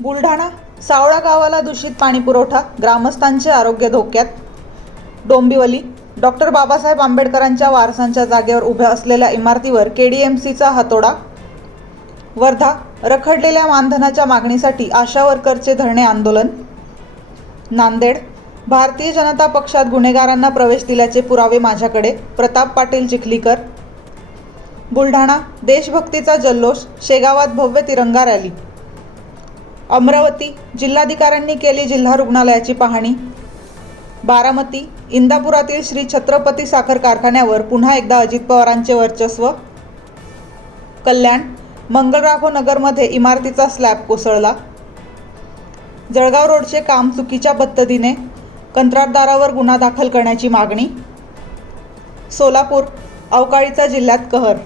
बुलढाणा सावळा गावाला दूषित पाणी पुरवठा ग्रामस्थांचे आरोग्य धोक्यात. डोंबिवली डॉक्टर बाबासाहेब आंबेडकरांच्या वारसांच्या जागेवर उभ्या असलेल्या इमारतीवर के डी एम सीचा हातोडा. वर्धा रखडलेल्या मानधनाच्या मागणीसाठी आशा वर्करचे धरणे आंदोलन. नांदेड भारतीय जनता पक्षात गुन्हेगारांना प्रवेश दिल्याचे पुरावे माझ्याकडे प्रताप पाटील चिखलीकर. बुलढाणा देशभक्तीचा जल्लोष शेगावात भव्य तिरंगा रॅली. अमरावती जिल्हाधिकाऱ्यांनी केली जिल्हा रुग्णालयाची पाहणी. बारामती इंदापुरातील श्री छत्रपती साखर कारखान्यावर पुन्हा एकदा अजित पवारांचे वर्चस्व. कल्याण मंगळराघव नगरमध्ये इमारतीचा स्लॅब कोसळला. जळगाव रोडचे काम चुकीच्या पद्धतीने कंत्राटदारावर गुन्हा दाखल करण्याची मागणी. सोलापूर अवकाळीचा जिल्ह्यात कहर